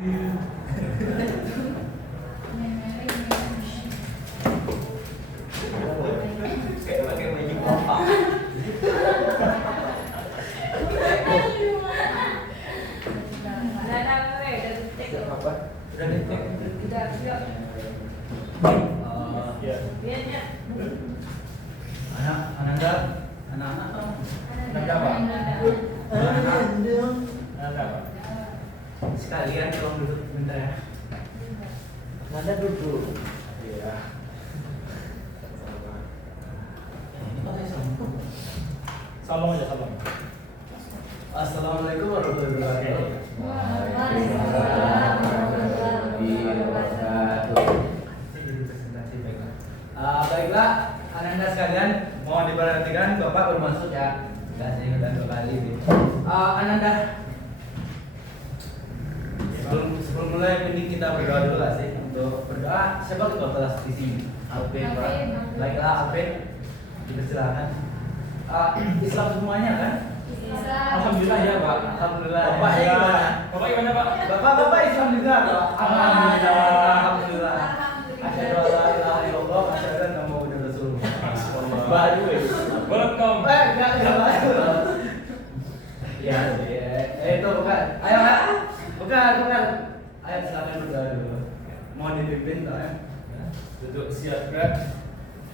Kayak pakai baju bapak. Apa? Udah dicek. Ananda, anak-anak dong. Ananda apa? Ananda apa? Sekalian tolong duduk bentar ya. Ananda duduk. Iya. Ini pakai sampul. Salam aja, salam. Assalamualaikum warahmatullahi wabarakatuh. Waalaikumsalam warahmatullahi wabarakatuh. Baiklah, Ananda sekalian, mohon diperhatikan, Bapak baru masuk ya. Enggak, saya udah 2 kali ini. Ananda, sebelum mulai ini kita berdoa dulu lah sih. Untuk berdoa, siapa ketua kelas di sini? Alvin, Pak. Baiklah, Alvin, dipersilakan. Islam semuanya kan? Alhamdulillah ya Pak. Alhamdulillah. Bapak Ya. gimana? Bapak gimana Pak? Bapak Islam juga Pak. Alhamdulillah. Alhamdulillah. Asyhadu an la ilaha illallah wa asyhadu anna muhammadar rasulullah. Baru Welcome. enggak baru. Ya, itu bukan. Ayo Kak. Bukan. Ayo silakan berdoa dulu. Mohon dipimpin Pak ya. Duduk siap kan?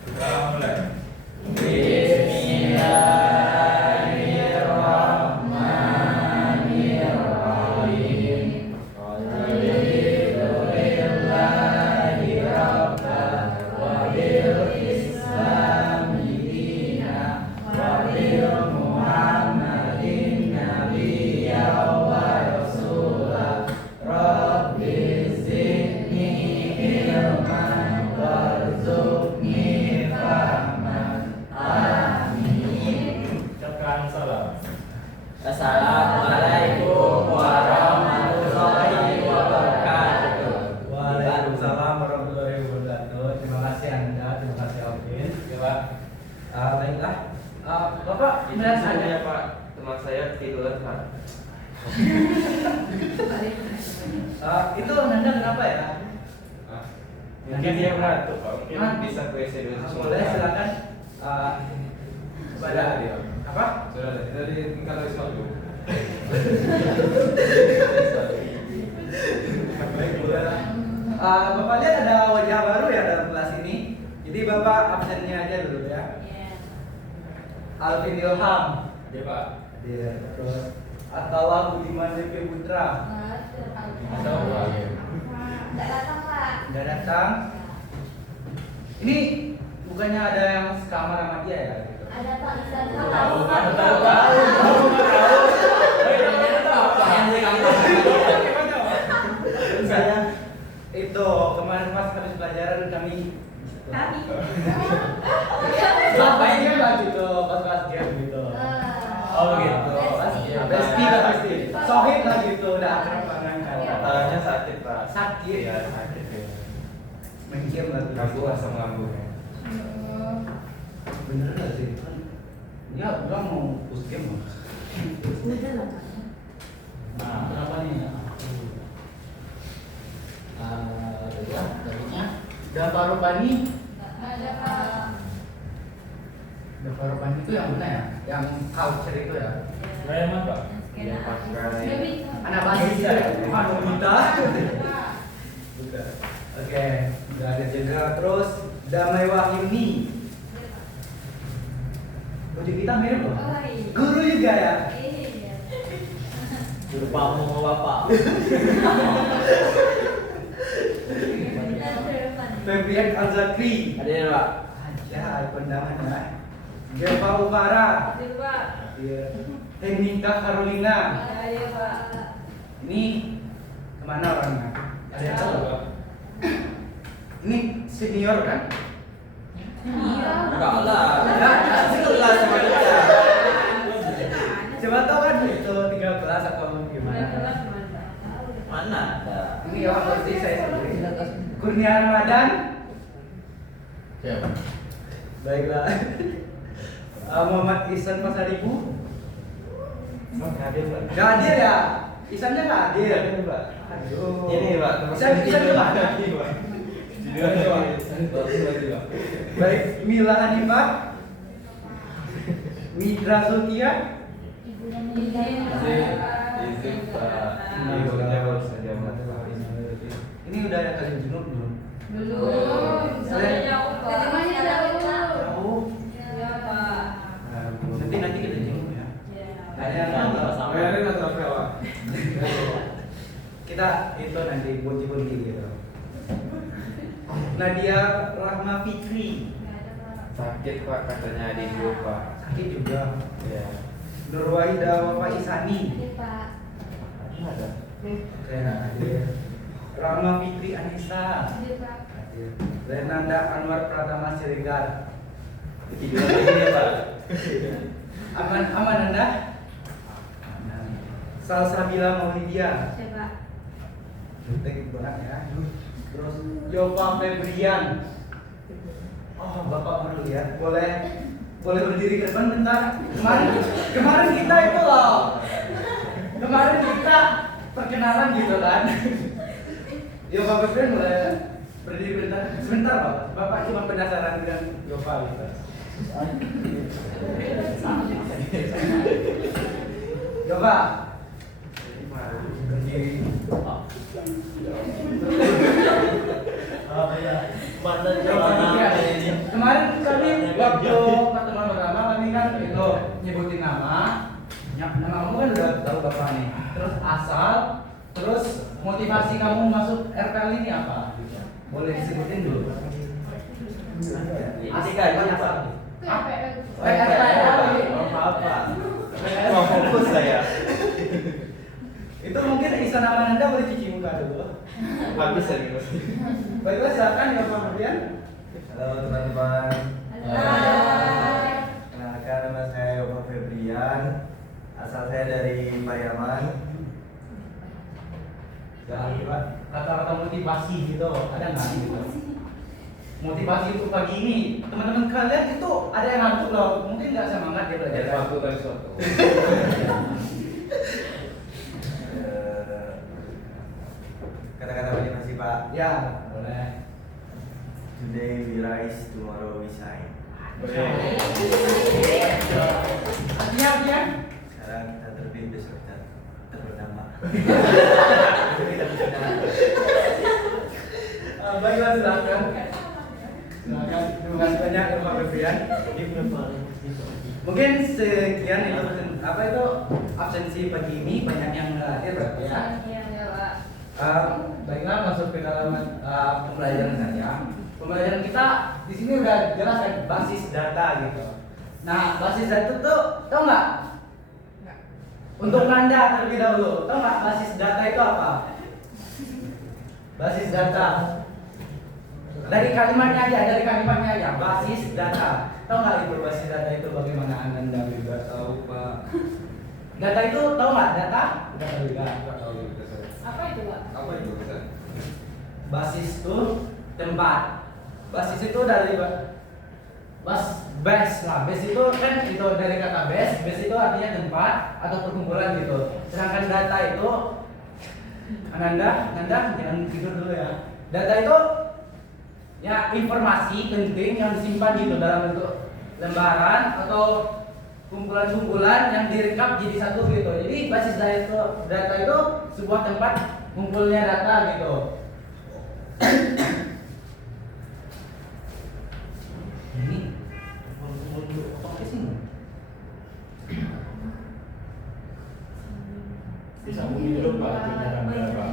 Kita mulai. Bismillahirrahmanirrahim. Alhamdulillahi rabbil wa bil islami dina wa bil muhammadin nabiyya wa rasula rabbi zidni ilman warzuqni fahman. Amin. Ucapkan salam. Assalamualaikum warahmatullahi wabarakatuh. Waalaikumsalam warahmatullahi wabarakatuh. Terima kasih Anda, terima kasih Alvin. Ya Pak. Baiklah. Bapak melihat saja ya Pak, teman saya ketiduran Pak. itu Nanda kenapa ya? Mungkin dia mengantuk Pak, mungkin bisa ke WC dulu. Boleh silakan. Kepada dia. apa? Sudah, dari tingkat Wisma dulu. Baik, boleh. Bapak lihat ada wajah baru ya dalam kelas ini. Jadi Bapak absennya aja dulu ya. Alvin Ilham. Ya Pak. Dia terus atau Budiman DP Putra. Ada Pak. Nggak datang. Ini bukannya ada yang sekamar sama dia ya? Gitu. Ada Pak Isan. Tahu. Saya itu kemarin pas habis pelajaran kami. Apa ini kan gitu pas kelas game gitu. Oh begitu. Besti lah pasti. Sohib lah gitu udah akrab banget kan. Kepalanya sakit Pak. Sakit. Iya sakit ya. Mengkiem lah. Kambuh asam lambung ya. Bener nggak sih? Dia bilang mau push game loh. Nah, kenapa nih? Ya, tadinya Dafarubani. Dafarubani itu yang mana ya? Yang culture itu ya? Sulaiman Pak. Iya pakai. Anak basis ya? Anak kita. Bukan. Oke, udah ada jenderal terus Damai Wahyuni. Baju kita mirip loh. Guru juga ya? Guru pamu sama Bapak. Febrian Al-Zakri. Ada ya Pak? Aja, kondangan ya. Geva Uvara. Iya. Teknika Carolina. Ini kemana orangnya? Ada yang tahu? Pak. Ini senior kan? Enggak lah. Enggak, sekelas sama kita. Coba tahu kan itu 3 kelas atau gimana? Mana ada? Ini orang pasti saya sendiri. Kurnia Ramadan. Siapa? Baiklah. Muhammad Ihsan Pasaribu. Nggak hadir Pak. Gak hadir ya? Isannya nggak hadir. Ini Pak. Aduh. Ini Pak. Isan kemana? Baik, Mila Hanifah, Widra Zulkia, Ibu dan Nida. Izin Pak. Ini udah baru saja Mas. ini udah ada kalian junub belum? Belum. Saya- Jauh, Pak. Ketemuannya jauh. Jauh. Iya, Pak. Nanti kita junub ya. Ada yang nggak Bayarin atau apa Pak? kita itu nanti bunyi-bunyi gitu. Nadia Rahma Fikri, Sakit Pak katanya di dulu Pak. sakit juga. Ya. Nurwaida Wafa Isani, Iya, Pak. Ada. kayak hadir. Rahma Fikri Anissa, Iya, Pak. hadir. Renanda Anwar Pratama Siregar. Tiduran lagi ya Pak. Aman Anda? Aman. Salsabila Maulidia. Iya, Pak. Thank banget ya. Terus Yova Febrian. Oh, Bapak mau lihat? Boleh berdiri ke depan bentar. Kemarin kita itu loh. Kemarin kita perkenalan gitu kan. Yova Febrian boleh berdiri bentar. Sebentar, Bapak. Bapak cuma penasaran dengan Yova gitu. Yova. Berdiri. Kemarin kami waktu pertemuan pertama kami kan itu nyebutin nama. Ya, nama kamu kan udah tahu bapak nih. Terus asal, terus motivasi kamu masuk RPL ini apa? Boleh disebutin dulu. Asal apa? RPL. Apa? Mau fokus saya. Itu mungkin istana Anda boleh cuci muka dulu. Habis ya gitu. Baiklah silakan ya Pak Mardian. Halo teman-teman. Hai. Kenalkan nama saya Yova Febrian. Asal saya dari Pariaman. Ya, Pak. Kata-kata motivasi gitu, ada nggak gitu? Motivasi untuk pagi ini, teman-teman kalian itu ada yang ngantuk loh, mungkin nggak semangat ya belajar. Suatu dari suatu. Kata-kata motivasi Pak. Ya, boleh. Today we rise, tomorrow we shine. Artinya? Sekarang kita terbit, besok kita terberdampak. Baiklah silakan. Silakan. Terima kasih banyak Pak Febrian. Mungkin sekian itu apa itu absensi pagi ini banyak yang nggak hadir berarti ya. Iya, Pak. Baiklah masuk ke dalam pembelajaran saja. Pembelajaran kita di sini udah jelas kan basis data gitu. Nah basis data tuh tau nggak? Untuk Anda terlebih dahulu, tau nggak basis data itu apa? Basis data. Dari kalimatnya aja, basis data. Tahu nggak itu basis data itu bagaimana Anda juga tahu Pak? Data itu tahu nggak data? Udah tahu juga. Apa itu, Pak? Apa itu Ustaz? Basis itu tempat. Basis itu dari base lah. Base itu kan itu dari kata base itu artinya tempat atau perkumpulan gitu. Sedangkan data itu Nanda jangan tidur dulu ya. Data itu ya informasi penting yang disimpan gitu dalam bentuk lembaran atau kumpulan-kumpulan yang direkap jadi satu gitu. Jadi basis data itu sebuah tempat kumpulnya data gitu. Ini apa sih? Disambung dulu Pak, tunjangan berapa?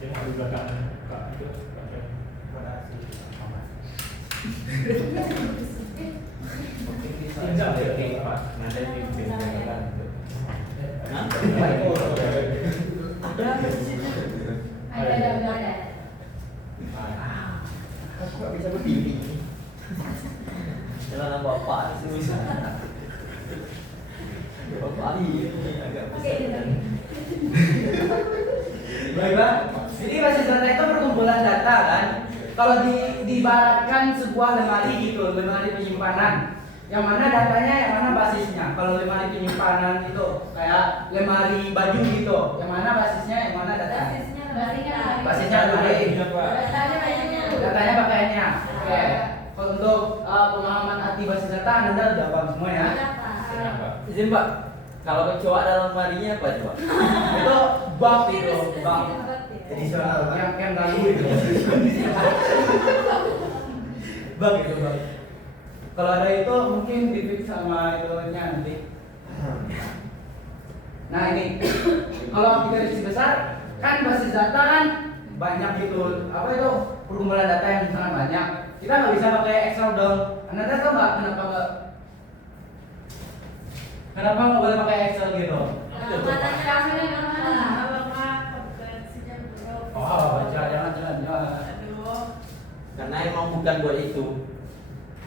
Yang di belakang Pak itu pakai. Pak. Nanti pimpin jalan. Ada. Aku nggak bisa berdiri. Jalan bapak sih bisa. Bapak ini agak besar. Baiklah. Jadi basis data itu perkumpulan data kan. Kalau diibaratkan sebuah lemari gitu, lemari penyimpanan. yang mana datanya, yang mana basisnya. Kalau lemari penyimpanan itu kayak lemari baju gitu, yang mana basisnya, yang mana datanya. Basisnya lemari. Datanya pakaiannya. Oke. Kalau untuk pemahaman arti basis data Anda udah paham semua ya. Kenapa? Izin Pak, kalau kecoa dalam lemarinya apa coba? Itu bug itu, bug. Edisional Pak. Yang ganggu itu. Bug itu bug. Kalau ada itu mungkin di fix sama itu nanti. Nah ini, kalau aplikasi besar kan basis data kan banyak gitu. Apa itu perkumpulan data yang sangat banyak. Kita nggak bisa pakai Excel dong. Anda tahu nggak kenapa nggak? Kenapa nggak boleh pakai Excel gitu? Oh, baca jangan. Karena emang bukan buat itu.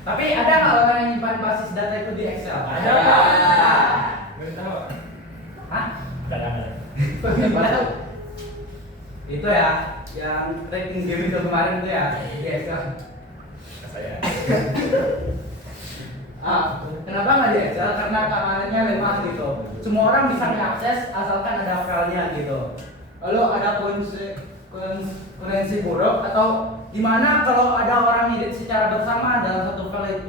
Tapi ada nggak orang yang nyimpan basis data itu di Excel? Ada, Pak. Nggak tahu. Hah? Kadang-kadang. Baru. Itu ya, yang rating game itu kemarin itu ya di Excel. Saya. Kenapa nggak di Excel? Karena keamanannya lemah gitu. Semua orang bisa mengakses asalkan ada filenya gitu. Lalu ada konkurrensi buruk atau gimana kalau ada orang edit secara bersama dalam satu file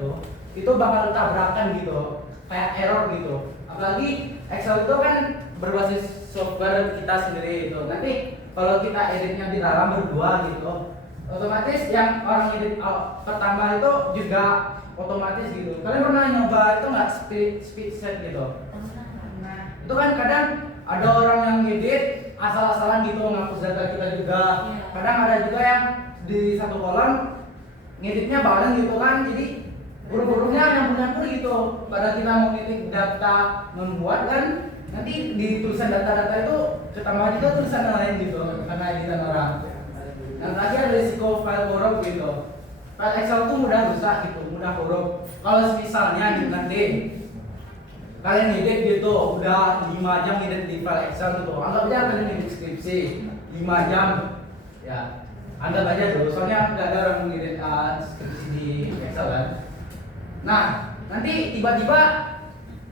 itu bakal tabrakan gitu, kayak error gitu. Apalagi Excel itu kan berbasis software kita sendiri itu. Nanti kalau kita editnya di dalam berdua gitu, otomatis yang orang edit pertama itu juga otomatis gitu. Kalian pernah nyoba itu nggak speed set gitu? Itu kan kadang ada orang yang ngedit asal-asalan gitu ngapus data kita juga. Kadang ada juga yang di satu kolom ngeditnya bareng gitu kan, jadi huruf-hurufnya nyampur-nyampur gitu. Padahal kita mau ngetik data membuat kan, nanti di tulisan data-data itu ketambah juga tulisan lain gitu karena editan orang. Dan lagi ada risiko file korup gitu. File Excel tuh mudah rusak gitu, mudah korup. Kalau misalnya nanti kalian ngedit gitu, udah 5 jam ngedit di file Excel gitu, anggap aja kalian ngedit skripsi 5 jam, ya anggap aja dulu, soalnya nggak ada orang ngedit skripsi di Excel kan. Nah, nanti tiba-tiba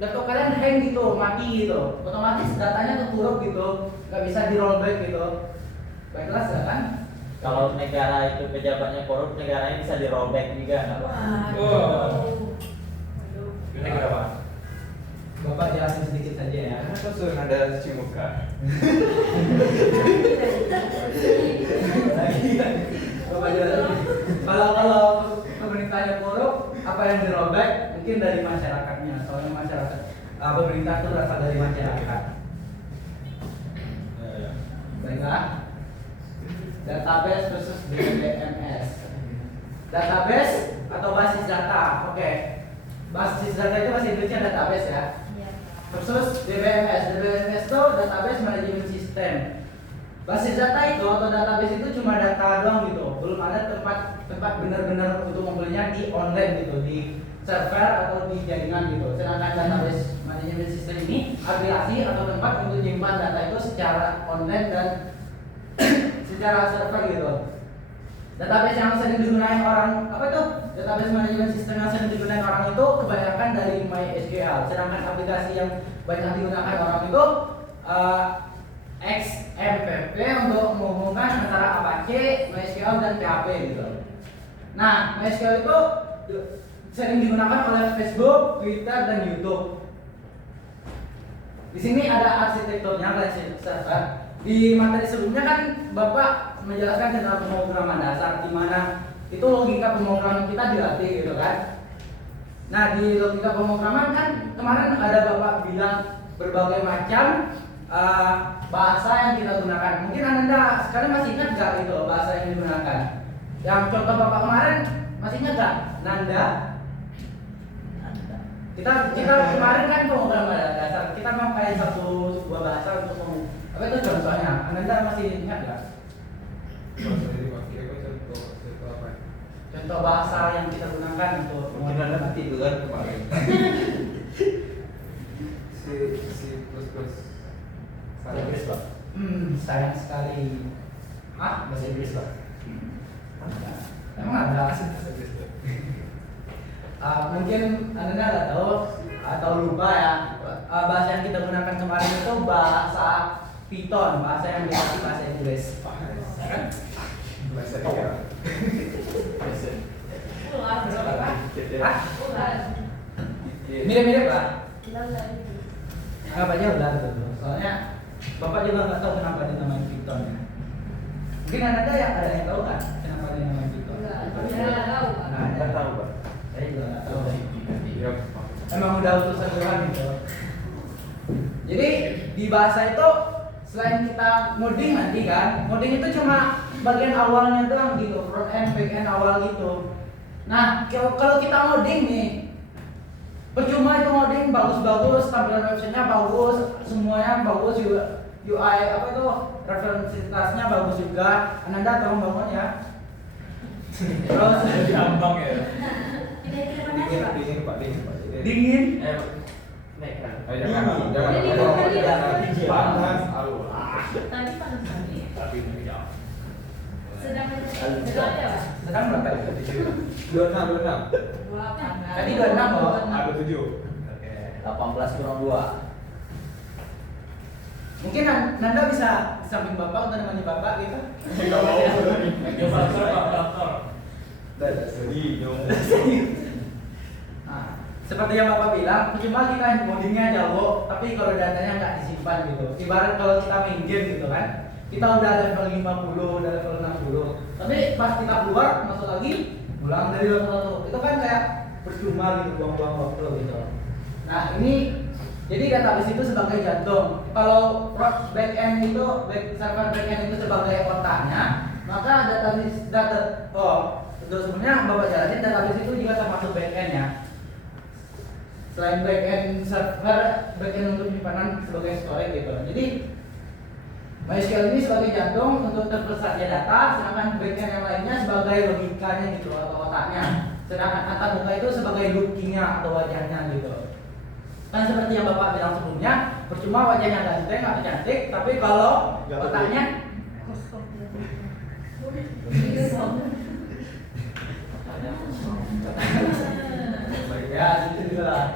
laptop kalian hang gitu, mati gitu, otomatis datanya kekuruk gitu, nggak bisa di rollback gitu. Baiklah kan? Kalau negara itu pejabatnya korup, negaranya bisa di rollback juga nggak Pak? Ini negara apa? Bapak jelasin sedikit saja ya. Kenapa suruh ada cuci muka? Bapak jelasin. Kalau pemerintahnya korup, apa yang dirobek mungkin dari masyarakatnya. Soalnya masyarakat, pemerintah itu berasal dari masyarakat. Baiklah. Database versus DBMS. Database atau basis data. Oke. Basis data itu bahasa Inggrisnya database ya. Versus DBMS. DBMS itu database management system. Basis data itu atau database itu cuma data doang gitu. Belum ada tempat benar-benar untuk membelinya di online gitu, di server atau di jaringan gitu. Sedangkan database management system ini aplikasi atau tempat untuk menyimpan data itu secara online dan secara server gitu. Database yang sering digunakan orang database management system yang sering digunakan orang itu kebanyakan dari MySQL. Sedangkan aplikasi yang banyak digunakan orang itu XMPP untuk menghubungkan antara Apache, MySQL dan PHP gitu. Nah, MySQL itu sering digunakan oleh Facebook, Twitter dan YouTube. Di sini ada arsitekturnya kalian server. Di materi sebelumnya kan Bapak menjelaskan tentang pemrograman dasar, di mana itu logika pemrograman kita dilatih gitu kan. Nah, di logika pemrograman kan kemarin ada Bapak bilang berbagai macam bahasa yang kita gunakan. Mungkin Anda sekarang masih ingat nggak itu bahasa yang digunakan? Yang contoh Bapak kemarin masih ingat nggak? Nanda. Kita kemarin kan pemrograman dasar, kita memakai sebuah bahasa untuk apa itu contohnya? Anda masih ingat nggak? Contoh bahasa yang kita gunakan untuk Mungkin Anda ketiduran kemarin. Bahasa Inggris Pak. Sayang sekali. Bahasa Inggris Pak. Emang ada? Bahasa Inggris Pak. Mungkin Anda nggak tahu atau lupa ya, bahasa yang kita gunakan kemarin itu bahasa Python, bahasa yang berarti bahasa Inggris. Bahasa dia. Ular. Hah? Ular. Mirip-mirip lah. Ular. Anggap aja ular gitu. Soalnya Bapak juga nggak tahu kenapa dinamain Python ya. Mungkin ada yang tahu kan kenapa dinamain Python? Enggak tahu, Pak. Nah, Nggak tahu, Pak. saya juga nggak tahu. Iya. Emang udah utusan Tuhan gitu. Jadi di bahasa itu selain kita ngoding nanti kan, ngoding itu cuma bagian awalnya doang gitu, front end, back end awal gitu. Nah, kalau kita ngoding nih, percuma itu ngoding bagus-bagus, tampilan websitenya bagus, semuanya bagus, UI apa itu referensitasnya bagus juga. Ananda tolong bangun ya. Terus Jadi ambang ya. Dingin, Pak. dingin. Naik kan. Ayo, jangan. Jadi, Panas. Tadi panas tadi. Tapi tidak. Sedang aja, Pak. Sedang berapa itu? 26. Tadi 26 loh. Ada 7. Oke, 18 kurang 2. Mungkin Nanda bisa di samping Bapak atau namanya Bapak gitu? Tidak mau. Dia faktor Pak faktor. Dah sedih dong. Nah, seperti yang Bapak bilang, cuma kita ngodingnya jauh, tapi kalau datanya nggak disimpan gitu. Ibarat kalau kita main game gitu kan, kita udah level 50, udah level 60, tapi pas kita keluar, masuk lagi, pulang dari level 1. Itu kan kayak percuma gitu, buang-buang waktu gitu. Nah ini, jadi database itu sebagai jantung. Kalau backend itu, server backend itu sebagai otaknya, maka itu sebenarnya Bapak jalanin database itu juga termasuk backend ya. Selain backend server, backend untuk penyimpanan sebagai storage gitu. Jadi MySQL ini sebagai jantung untuk terpusatnya data, sedangkan backend yang lainnya sebagai logikanya gitu atau otaknya. Sedangkan antarmuka itu sebagai lookingnya atau wajahnya gitu. Kan seperti yang Bapak bilang sebelumnya, percuma wajahnya ganteng atau cantik, tapi kalau otaknya ya gitu juga lah.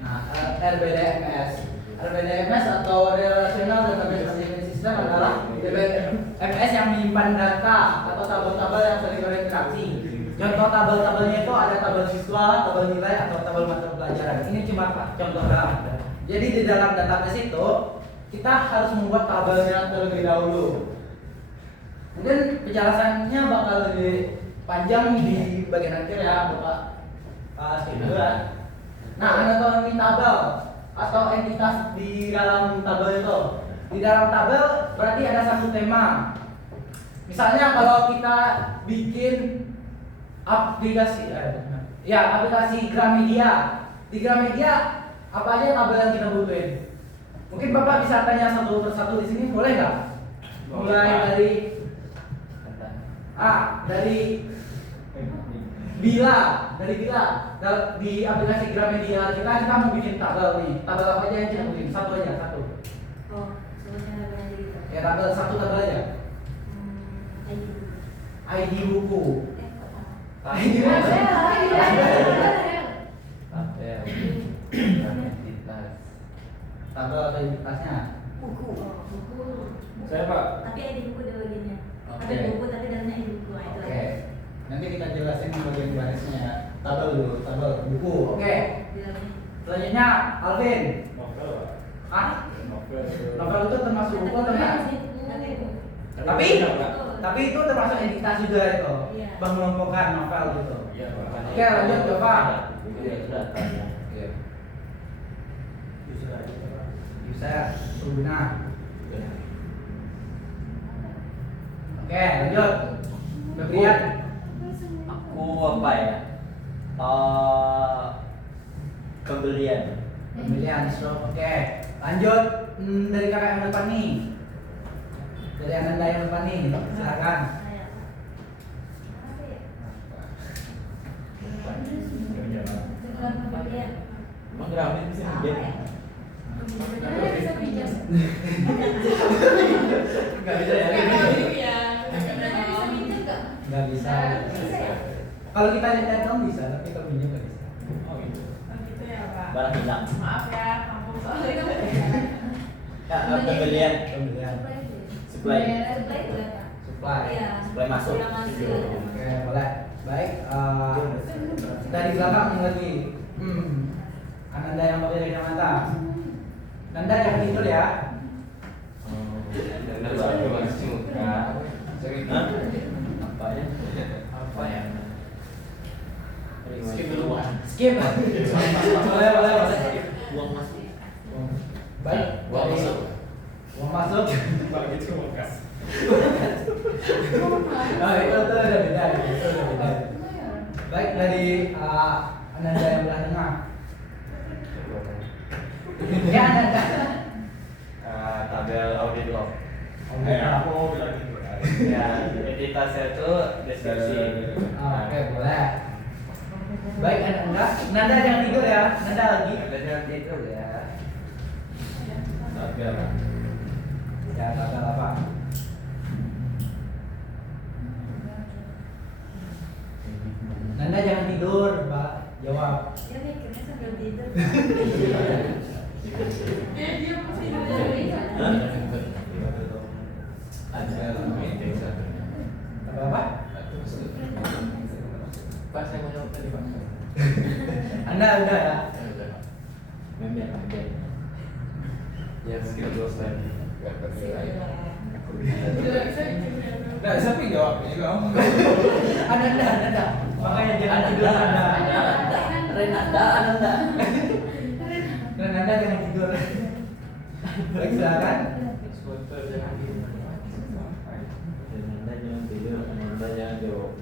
Nah, RBDMS atau Relational Database Management System adalah DBMS yang menyimpan data atau tabel-tabel yang sering berinteraksi. Contoh tabel-tabelnya itu ada tabel siswa, tabel nilai, atau tabel mata pelajaran. Ini cuma contoh doang. Jadi di dalam database itu kita harus membuat tabelnya terlebih dahulu. Mungkin penjelasannya bakal lebih panjang di bagian akhir ya, Bapak gitu ya. Nah, anatomi tabel atau entitas di dalam tabel itu. Di dalam tabel berarti ada satu tema. Misalnya kalau kita bikin aplikasi Gramedia. Di Gramedia apa aja tabel yang kita butuhin? Mungkin Bapak bisa tanya satu persatu di sini, boleh nggak? Mulai dari Bila di aplikasi Gramedia kita mau bikin tabel nih. Tabel apa aja yang kita bikin? Satu aja. Oh, sebenarnya banyak gitu. Ya tabel aja. ID buku. ID buku. Tabel atau identitasnya. Buku. Saya Pak. Tapi ada buku di bagiannya. Oke. Ada buku tapi dalamnya ada buku. Nah, itu. Oke. Nanti kita jelasin bagian barisnya. Tabel dulu, tabel buku. Oke. Di dalamnya. Selanjutnya Alvin. Novel Pak. Novel. Novel itu termasuk buku atau enggak? Tapi itu termasuk entitas juga itu. Iya. Mengelompokkan novel gitu. Iya Pak. Oke, lanjut Bapak. User pengguna. Oke, lanjut. Febrian. Aku apa ya? Pembelian. Pemilihan slot. Oke, lanjut dari kakak yang depan nih. Dari Ananda yang depan nih, silakan. Emang Gramet bisa menjadi? Enggak bisa ya. Kalau kita lihat kamu bisa, tapi kalau minjem nggak bisa. Oh gitu. Oh gitu ya Pak. Barang hilang. Maaf ya, kampung soalnya. Pembelian. Pembelian. Supply. Supply juga Pak. Supply. Iya. Supply masuk. Yang masuk. Oke, boleh. Baik. Dari belakang yang lagi. Ananda yang pakai kacamata. Nanda yang tidur ya. Dan baru masuk kan. Hah? Apa ya? Apa ya? Skip dulu. Skip. Boleh, boleh, boleh. Uang masuk. Baik. Uang Dari- masuk. Uang masuk. Bagi cuma kas. Oh, itu udah beda, itu udah beda. Baik, dari Ananda yang belah tengah. Ya, Ananda. Tabel audit log. Aku bilang gitu. Ya, identitasnya itu deskripsi. Oke, boleh. Baik, Ananda. Nanda jangan tidur ya. Nanda lagi. Ada nanti itu ya. Tabel. Ya, tabel apa? Nanda jangan tidur, Pak. Jawab. Dia mikirnya sambil tidur. Dia pasti Hah? Ada meeting satu. Tabel apa? Pak saya mau jawab tadi Pak. Anda udah ya? Member. Ya, skill goals tadi. Nggak siapa yang jawab juga om. Ananda. Makanya jangan tidur Anda. Renanda. Dan Anda jangan tidur. Baik, silakan. Skuter jangan gitu. Renanda jangan tidur, Renanda jangan jawab.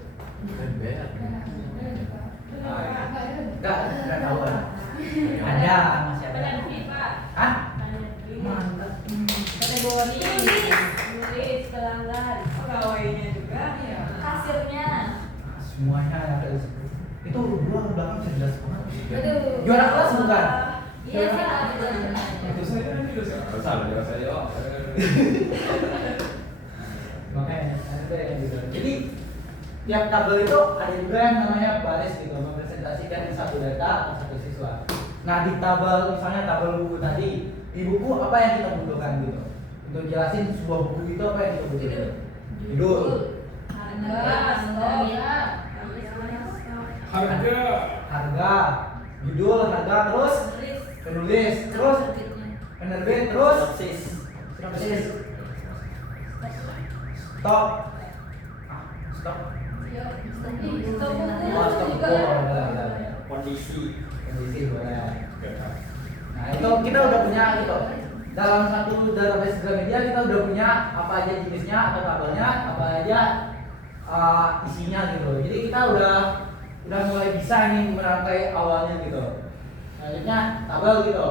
Enggak tahu. Ada masih ada. Peneliti Pak. Hah? Peneliti. Mantap. Kategori tulis pelanggan. Pegawainya juga. Kasirnya. Semuanya ada di situ. Itu dua ke belakang jelas banget. Aduh. Juara kelas bukan? Iya sih, ada. Itu saya itu salah jawab saya jawab. Makanya ada yang gitu. Jadi tiap tabel itu ada juga yang namanya baris gitu, mempresentasikan satu data atau satu siswa. Nah di tabel misalnya tabel buku tadi, di buku apa yang kita butuhkan gitu? Untuk jelasin sebuah buku itu apa yang kita butuhkan? Judul, Harga. harga, judul, harga, terus penulis, terus penerbit, terus sinopsis, stok, stok, stok buku, benar. Kondisi. Kondisi boleh. Nah itu kita udah punya gitu. Dalam satu database Gramedia kita udah punya apa aja jenisnya atau tabelnya, apa aja isinya gitu. Jadi kita udah mulai bisa nih merangkai awalnya gitu. Selanjutnya tabel gitu.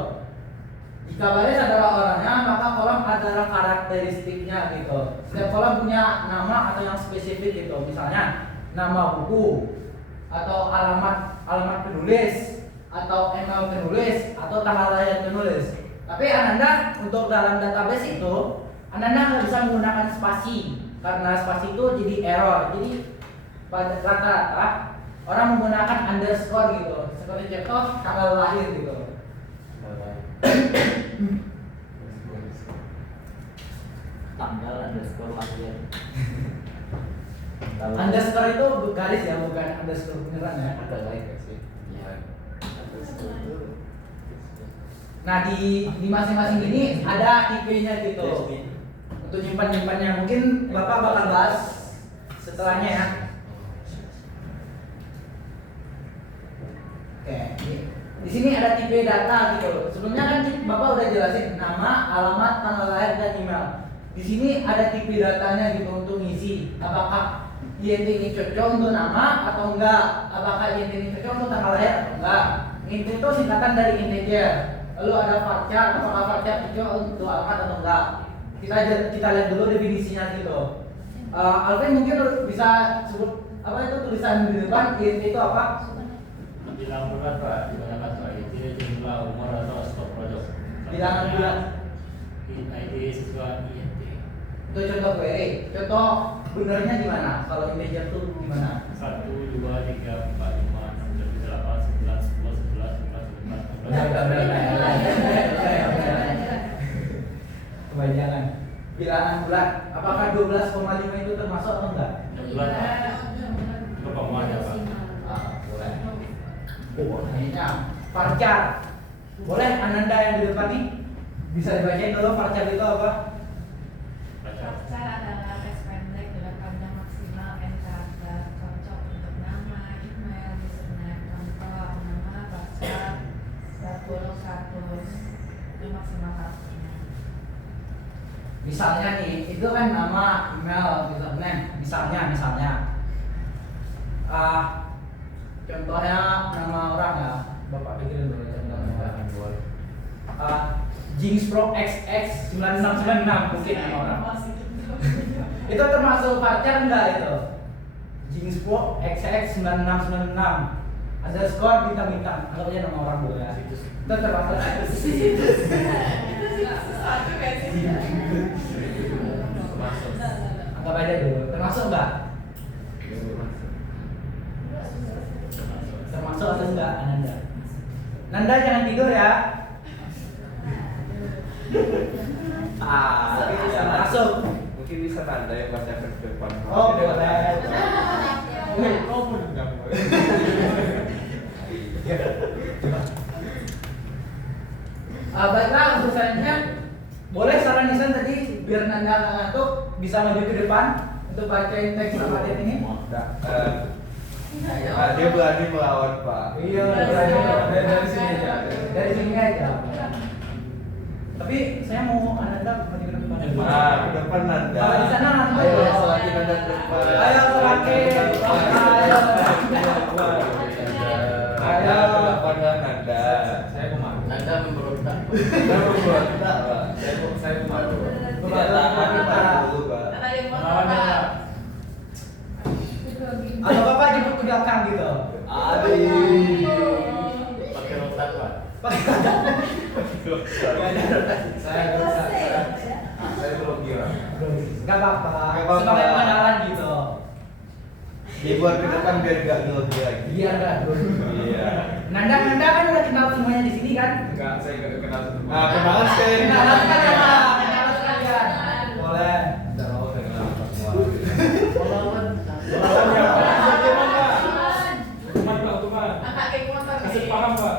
Jika baris adalah orangnya, maka kolom adalah karakteristiknya gitu. Setiap kolom punya nama atau yang spesifik gitu. Misalnya nama buku atau alamat penulis atau email penulis atau tanggal lahir penulis. Tapi Ananda untuk dalam database itu Ananda nggak bisa menggunakan spasi karena spasi itu jadi error. Jadi pada rata-rata orang menggunakan underscore gitu. Seperti contoh tanggal lahir gitu. Tanggal underscore lahir. Underscore itu garis ya, bukan underscore beneran ya. Ada lagi nggak sih? Iya. Nah di masing-masing ini ada IP-nya gitu. Untuk nyimpan-nyimpannya mungkin Bapak bakal bahas setelahnya ya. Oke, di sini ada tipe data gitu. Sebelumnya kan Bapak udah jelasin nama, alamat, tanggal lahir dan email. Di sini ada tipe datanya gitu untuk ngisi. Apakah INT ini cocok untuk nama atau enggak? Apakah INT ini cocok untuk tanggal lahir atau enggak? INT itu singkatan dari integer. Lalu ada varchar, apakah varchar cocok untuk alamat atau enggak? Kita lihat dulu definisinya gitu. Alvin mungkin bisa sebut apa itu tulisan di depan INT itu apa? Bilang bulat Pak, digunakan Pak. Itu jumlah umur atau stok produk. Bilangan bulat. ID siswa INT. Itu contoh query. Contoh benernya gimana? Kalau integer tuh gimana? 1, 2, 3, 4, 5, 6, 7, 8, 9, 10, 11, 12, 13, 14, 15. Kebanyakan. Bilangan bulat. Apakah 12,5 itu termasuk atau enggak? Bulan itu pemanya Pak. Boleh. Oh, akhirnya Farcar. Boleh Ananda yang di depan nih? Bisa dibacain dulu Farcar itu apa? Baca. Pasca adalah tes pendek dengan panjang maksimal n kata, cocok untuk nama, email, username, kantor, nama, password, 21 itu maksimal karakternya. Misalnya nih, itu kan nama, email, username. Misalnya. Contohnya nama orang ya. Bapak pikirin dulu contoh nama orang. Jinx Pro XX 9696 mungkin nama orang. Itu termasuk pacar enggak itu? Jinx Pro XX 9696 ada skor bintang-bintang. Anggap aja nama orang dulu ya. Itu termasuk. Itu sih sesuatu kayak sih. Anggap aja dulu. Termasuk enggak? Termasuk atau enggak Ananda? Nanda jangan tidur ya. Masuk. Mungkin bisa Nanda yang baca ke depan. Oh, boleh. Oh, pun enggak. Baiklah untuk selanjutnya boleh saran Nisan tadi biar Nanda nggak ngantuk bisa maju ke depan untuk bacain teks materi ini. Dia berani melawan Pak. Iya, dari sini aja. Dari sini aja. Tapi saya mau Ananda maju ke depan. Ke depan Nanda. Kalau di sana Nanda. Ayo selagi Nanda ke depan. Ayo selagi. Ayo. Nanda ke depan Nanda. Saya kemarin. Nanda memberontak. Nanda memberontak Pak. Saya kemarin. Tidak tahan Pak dulu Pak. Ada yang mau Lawannya nolak. Pak. Atau Bapak jemput ke belakang gitu. Pakai rotan Pak. Saya belum kira. Gak apa-apa. Gak apa-apa. Sebagai pengenalan gitu. Dibuat ke depan biar gak grogi lagi. Biar gak dulu. Iya. Nanda kan udah kenal semuanya di sini kan? Enggak, saya enggak kenal satu. Nah, kenalan sekali. Kenalan sekalian, Pak. Kenalan sekalian. Boleh. Enggak mau saya kenal semua. Lawannya Pak. Teman Pak, teman. Angkat kaki motor. Kasih paham Pak.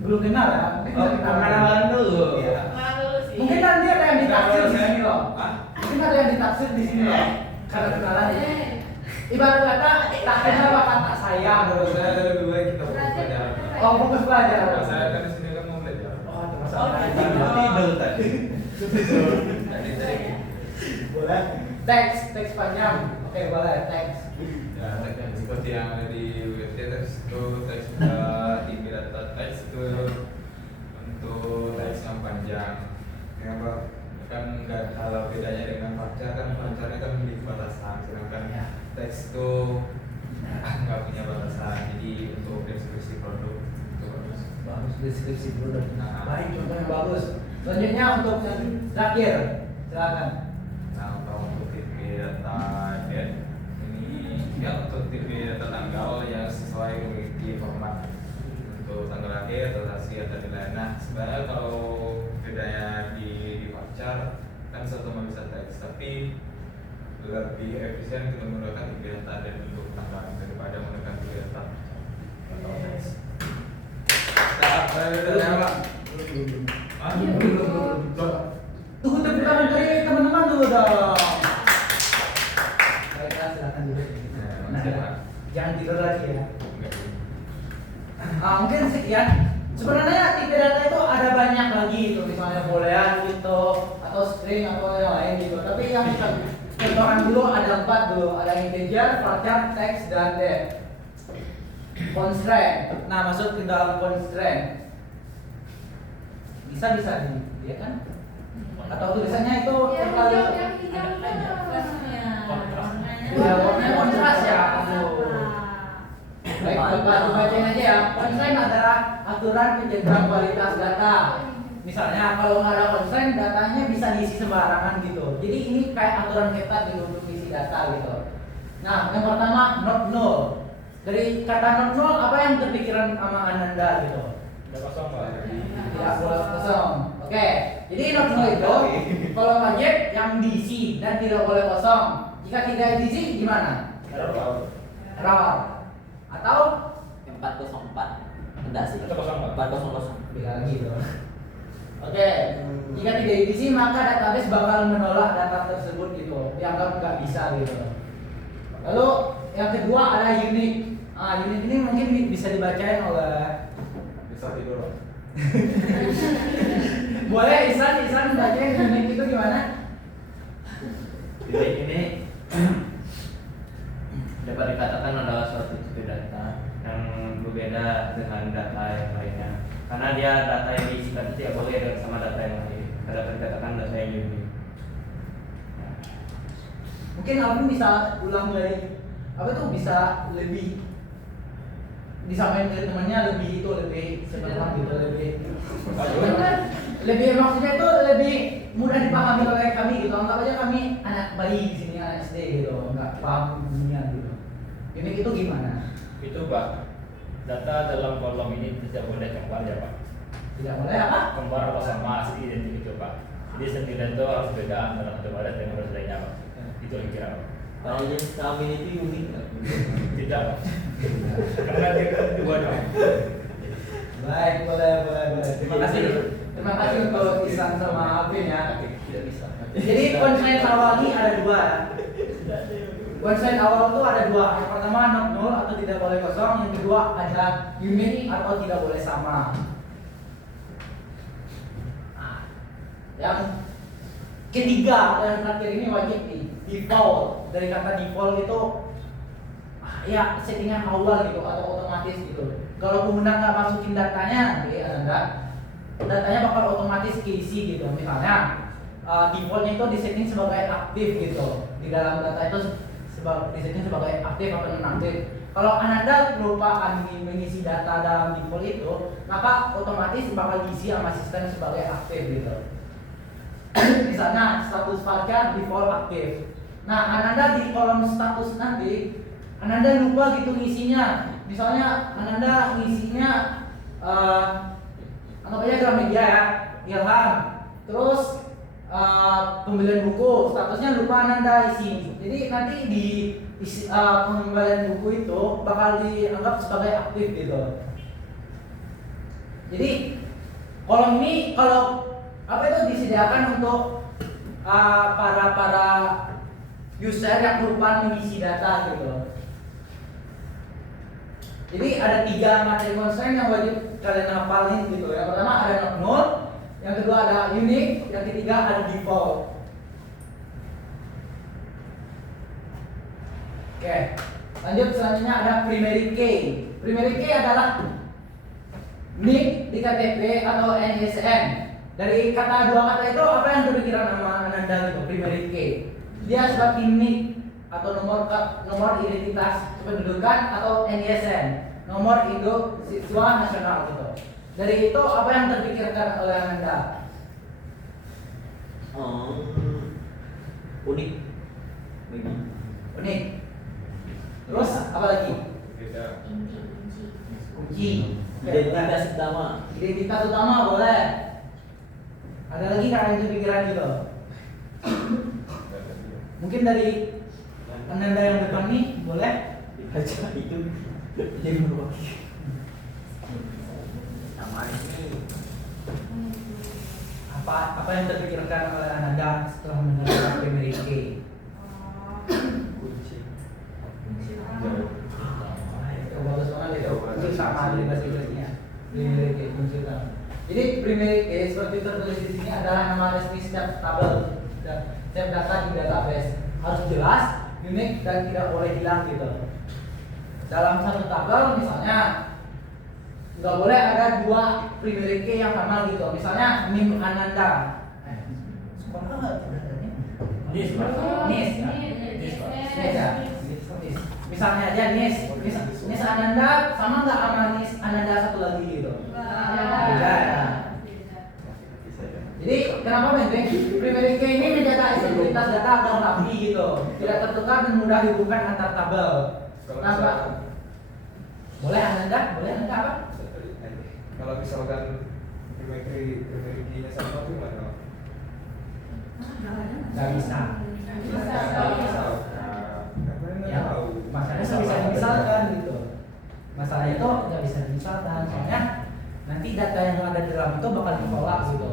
Belum kenal ya? Mungkin Oh, udah kenal. pengenalan dulu. Iya. Kenalan dulu sih. Mungkin nanti ada yang ditaksir di sini loh. Hah? Mungkin ada yang ditaksir di sini loh. Karena kenalan ini. Ibarat kata tak kenal apa tak sayang. Menurut saya lebih baik kita fokus pelajaran. Oh, fokus belajar. Kalau saya kan di sini kan mau belajar. Oh, itu Oh, masalah. gitu. Tidur tadi. Tadi Boleh. Teks panjang. Oke, boleh teks. ya teks seperti yang ada di UIT teks itu teks tinggi data teks itu untuk teks yang panjang. Kenapa? Kan nggak kalau bedanya dengan pacar kan pacarnya kan memiliki batasan, sedangkan teks itu nggak punya batasan. Jadi untuk deskripsi produk itu bagus. Bagus deskripsi produk. Nah. Baik, contohnya bagus. Selanjutnya untuk yang terakhir, silakan. Nah untuk TV data dan ini ya untuk TV data tanggal yang sesuai memiliki format untuk tanggal lahir, transaksi atau nilai. Nah sebenarnya kalau bedanya di pacar kan sama bisa teks, tapi lebih efisien kita menggunakan TV data dan bentuk tanggal daripada menggunakan TV data atau teks. Tunggu tepuk tangan dari teman-teman dulu dong. Baiklah, silakan duduk. Nah, jangan tidur lagi ya. Mungkin sekian. Sebenarnya tipe data itu ada banyak lagi itu, misalnya boolean gitu, atau string atau yang lain gitu. Tapi yang kita contohkan dulu ada 4 dulu, ada integer, varchar, text, dan depth. Constraint. Nah, masuk ke dalam constraint. Bisa nih, ya kan? Atau tulisannya itu terlalu ya, warnanya kontras ya. Baik, bacain aja ya. Constraint adalah aturan penjagaan kualitas data. Misalnya kalau nggak ada constraint, datanya bisa diisi sembarangan gitu. Jadi ini kayak aturan ketat gitu untuk isi mengisi data gitu. Nah, yang pertama not null. Dari kata not null apa yang terpikiran sama Ananda gitu? Udah kosong Pak. Tidak boleh kosong. Oke, jadi not null itu kalau wajib yang diisi dan tidak boleh kosong. Jika tidak diisi gimana? Error. Atau 404. Enggak sih. Itu kosong Pak. 400. beda lagi itu. Oke, jika tidak diisi maka database bakal menolak data tersebut gitu, dianggap nggak bisa gitu. Lalu yang kedua ada unique. Unique ini mungkin bisa dibacain oleh Bisa tidur. boleh Isan bacain unique itu gimana? Unique ini dapat dikatakan adalah suatu tipe data yang berbeda dengan data yang lainnya. Karena dia data yang diisikan itu tidak boleh sama data yang lain. Dapat dikatakan data yang unique. Mungkin Alvin bisa ulang dari apa tuh bisa lebih disampaikan ke temannya lebih sebenarnya gitu lebih maksudnya itu lebih mudah dipahami oleh kami gitu. Anggap aja kami anak bayi di sini, anak SD gitu, nggak paham dunia gitu. Unique itu gimana? Itu Pak, data dalam kolom ini tidak boleh kembar ya Pak. Tidak boleh apa? Kembar atau sama asli identik itu Pak. Jadi sendirian itu harus beda antara satu badan dengan badan lainnya Pak. Itu yang kira Pak. Kalau yang kami itu unik nggak? Tidak Pak. Karena dia kan dua dong. Baik, boleh. Terima kasih untuk Isan sama Alvin ya. Tidak bisa. Jadi konsen awal ini ada dua. Konsen awal itu ada dua. Yang pertama not null atau tidak boleh kosong. Yang kedua ada unique atau tidak boleh sama. Nah, yang ketiga dan terakhir ini wajib nih default. Dari kata default itu ya settingan awal gitu atau otomatis gitu. Kalau pengguna nggak masukin datanya, datanya bakal otomatis keisi gitu. Misalnya defaultnya itu disetting sebagai aktif gitu. Di dalam data itu disetting sebagai aktif atau non-aktif. Kalau Anda lupa mengisi data dalam default itu, maka otomatis bakal diisi sama sistem sebagai aktif gitu. Misalnya status varchar default aktif. Nah, Anda di kolom status nanti, Anda lupa gitu ngisinya. Misalnya Anda ngisinya anggap aja Gramedia ya, Ilham. Terus pembelian buku, statusnya lupa Anda isi. Jadi nanti di pembelian buku itu bakal dianggap sebagai aktif gitu. Jadi kolom ini kalau apa itu disediakan untuk para user yang lupa mengisi data gitu. Jadi ada 3 materi constraint yang wajib kalian hafalin gitu. Yang pertama ada not null, yang kedua ada unique, yang ketiga ada default. Oke, lanjut selanjutnya ada primary key. Primary key adalah NIK di KTP atau NISN. Dari dua kata itu apa yang berpikiran sama Ananda gitu? Primary key. Dia sebagai NIK atau nomor identitas kependudukan atau NISN, nomor induk siswa nasional gitu. Dari itu apa yang terpikirkan oleh Anda? Unik. Unik. Terus apa lagi? Beda. Kunci. Identitas utama. Identitas utama boleh. Ada lagi nggak yang terpikiran gitu? Mungkin dari Ananda yang depan nih boleh? Aja itu jadi mewakili. Sama ini. Apa yang terpikirkan oleh Ananda setelah mendengar primary key? Kunci. Bagus banget itu. Itu sama dari bahasa Inggrisnya. Primary key kunci utama. Jadi primary key seperti tertulis di sini adalah nama resmi setiap tabel, setiap data di database. Harus jelas, unik dan tidak boleh hilang gitu. Dalam satu tabel misalnya nggak boleh ada 2 primary key yang sama gitu. Misalnya NIM Ananda. Nis Pak. Nis. Nis ya. Misalnya aja Nis Ananda sama nggak sama Nis Ananda satu lagi gitu. Beda ya. Jadi kenapa Benteng? Primary key ini menjaga integritas data agar rapi gitu, tidak tertukar dan mudah dihubungkan antar tabel. Kenapa? Boleh Anda? Boleh Anda apa? Kalau misalkan primary key-nya sama tuh gimana? Nggak bisa. Ya, makanya bisa dimisalkan gitu. Masalahnya itu nggak bisa dimisalkan, soalnya nanti data yang ada di dalam itu bakal ditolak gitu.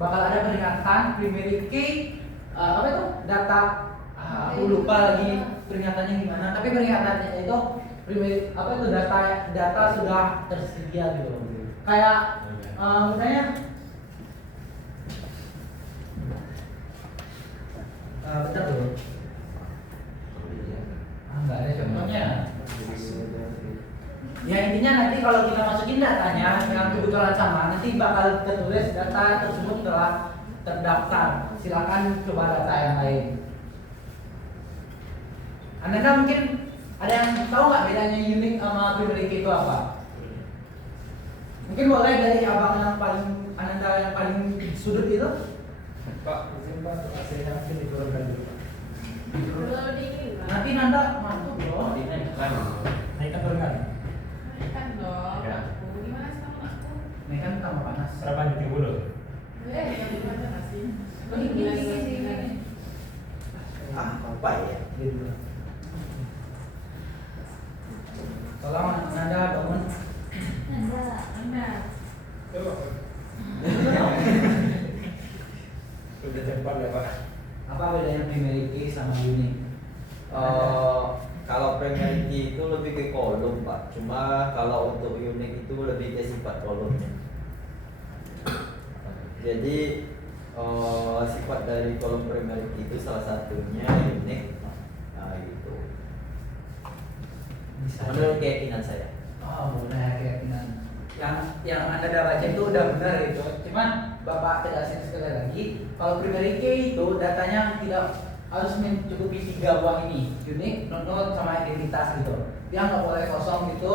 Bakal ada peringatan primary key apa itu data aku lupa lagi peringatannya gimana, tapi peringatannya itu primary apa itu data sudah tersedia gitu. Kayak misalnya bentar dulu. Enggak ada contohnya. Ya intinya nanti kalau kita masukin datanya yang kebetulan sama, nanti bakal tertulis data tersebut telah terdaftar. Silakan coba data yang lain. Anda mungkin ada yang tahu nggak bedanya unique sama primary key itu apa? Mungkin boleh dari abang yang paling Ananda yang paling sudut itu. Pak, izin Pak, hasilnya mungkin diturunkan dulu Pak. Belum dingin lah. Nanti Nanda masuk bro. Dinaikkan. Naikkan turunkan. Kan dong. Ya. Aku gimana sama aku? Ini kan tambah panas. Berapa nyetir dulu? Yang gimana nggak sih? Dingin. Apa ya? Gitu. Tolong Nanda bangun. Anda. Coba. Udah cepat ya Pak. Apa bedanya primary key sama unique? Kalau primary key itu lebih ke kolom Pak, cuma kalau untuk unique itu lebih ke sifat kolomnya. Jadi sifat dari kolom primary key itu salah satunya unique. Nah gitu. Bisa. Menurut keyakinan saya. Oh boleh keyakinan. Yang Anda udah baca itu udah benar gitu. Cuman Bapak tegasin sekali lagi, kalau primary key itu datanya tidak harus mencukupi 3 buah ini, unique, not sama identitas gitu. Dia nggak boleh kosong gitu,